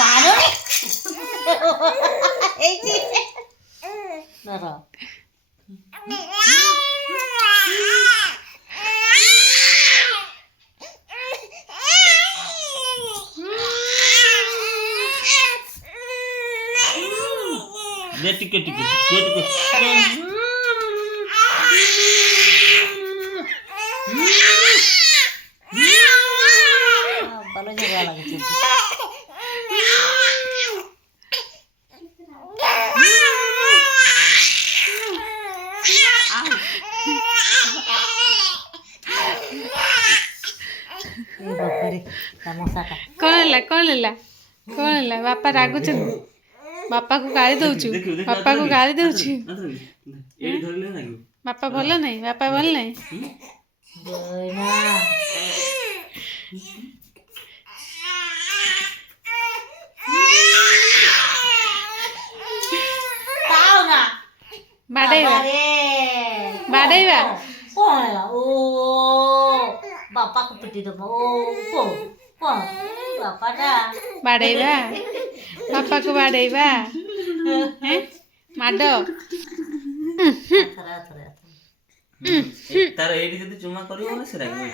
মারো এই যে ধরো টিকে টিকে টিকে ভালো জায়গা লাগছে କଣ ହେଲା ବାପା ରାଗୁଛନ୍ତି ବାପା କୁ ଗାଳି ଦଉଛୁ ବାପା କୁ ଗାଳି ଦଉଛୁ ବାପା ଭଲ ନାହିଁ ବାପା ଭଲ ନାହିଁ ବାଡେଇବା ବାଡେଇବା କଣ ହେଲା ଓ ବାପାକୁ ପିଟି ଦବ ଓ କଣ ବାପାଟା ବାଡେଇବା ବାପାକୁ ବାଡେଇବା ମାଡ ତାର ଏଇଠି ଯଦି ଚୁମା କରିବ ନା ସେ ରାଗିବ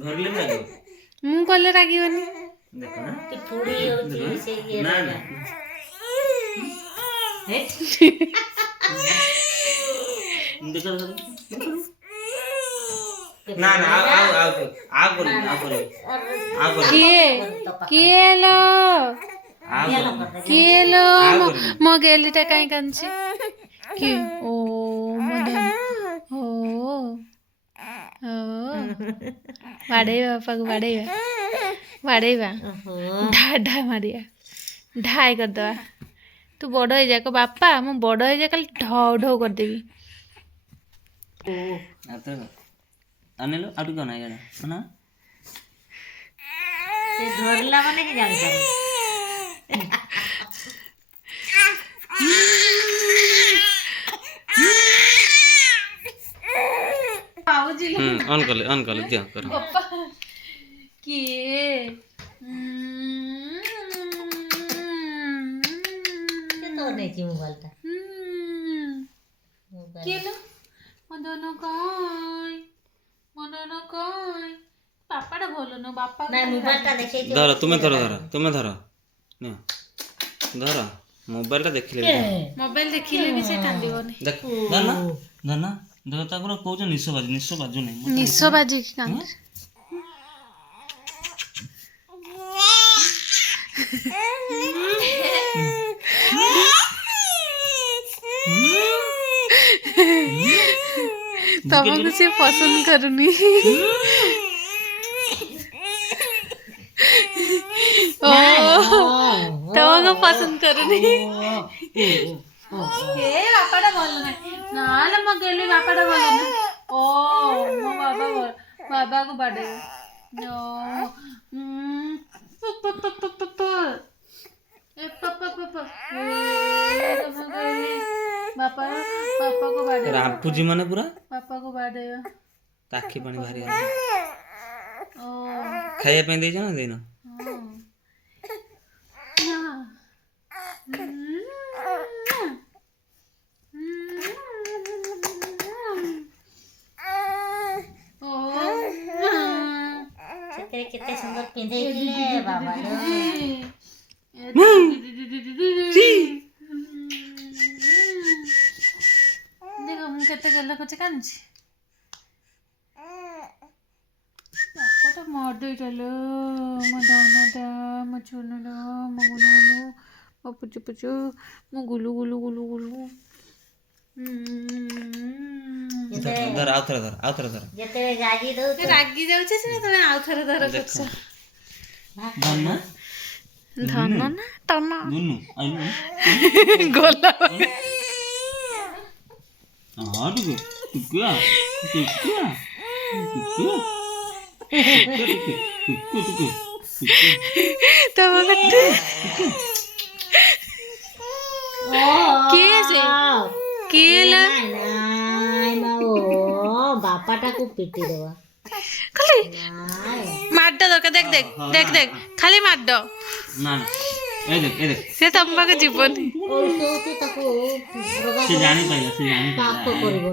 ଧରିଲେ ବି ରାଗିବ ମୁଁ କଲେ ରାଗିବନି ଦେଖ ନା ଫୁଡି ହଉଛି ସେ ନା ନା ଦେଖ ନା ନା ଆଉ କିଏ ଲୋ ମୋ ଗେଲିଟା କାଇଁ କାନ୍ଦୁଛି କିଏ ଓ ମୋ ଓ ବାଡେଇବା ବାପାକୁ ବାଡେଇବା ଢା ଢା ମାରିବା ଢାଇ କରିଦବା ତୁ ବଡ ହେଇଯା କ ବାପା ମୁଁ ବଡ ହେଇଯା କାଲି ଢଉ ଢଉ କରିଦେବି ଅନେଇଲ ଆଉ ଟିକେ ଅନାଇ ଜାଣ ନା ସେ ଧରିଲା ମାନେ କି ଜାଣିପାରେ ଅନ୍ କଲେ ଦିଅ କର କିଏ ତ ନେଇଛି ମୋବାଇଲଟା କିଏ ଲୋ ମଦନ କଇଁ ବାପାଟା ଭଲ ନୁହଁ ବାପା ନାଇଁ ମୋବାଇଲଟା ଦେଖେଇଛି ଧର ତୁମେ ଧର ନିଅ ଧର ମୋବାଇଲଟା ଦେଖିଲେ ମୋବାଇଲ ଦେଖିଲେ ବି ସେ କାନ୍ଦିବନି ଦେଖ ଧନ ତାକୁ କହୁଛ ନିଶ ବାଜୁ ନାହିଁ ନିଶ ବାଜିକି କାନ୍ଦୁଛି ତମକୁ ସେ ପସନ୍ଦ କରୁନି ତମକୁ ପସନ୍ଦ କରୁନି ବାପାଟା ଭଲ ନାହିଁ ନହେଲେ ମୋ ଗେଲି ବାପାଟା ଭଲ ନାହିଁ ଓ ମୋ ବାବାକୁ ବାଡେଇବ ବାପାକୁ ବାଡେଇବ ରାମ୍ପୁଜି ମାନେ ପୁରା ବାପାକୁ ବାଡେଇବ ଆଖି ପାଣି ବାହାରି ଖାଇବା ପାଇଁ ଦେଇଛ ନା ଦେଇନ ସେଥିରେ କେତେ ସୁନ୍ଦର ପିନ୍ଧେଇଥିଲେ ବାବା ଦେଖ ମୁଁ କେତେ ଗେଲ କରୁଛି କାନ୍ଦୁଛି ବାପାଟା ମଡେଇଟାଲୋ ମୋ ଧନଟା ମୋ ଚୁନୁଟା ମୋ ଗୁନୁଗୁନୁ ମୋ ପୁଚୁ ମୋ ଗୁଲୁ ଯେତେବେଳେ ରାଗି ଦଉଛ ରାଗି ଯାଉଛି ସିନା ତମେ ଆଉ ଥରେ ଧର କରୁଛ ଧନ ନା ତନ ଗଲା ତମ କିଏ ବାପାଟାକୁ ପିଟି ଦେବା ମାଡ ଦରକାର দেখ দেখ দেখ খালি মাড ନା ନା ଏ ଦେଖ ଏ ଦେଖ ସେ ତମ ପାଖେ ଯିବନି ଓଲଟଉଛି ତାକୁ ସେ ଜାଣିପାରିଲା ସେ ଜାଣିପାରିଲା ପାପ କରିବ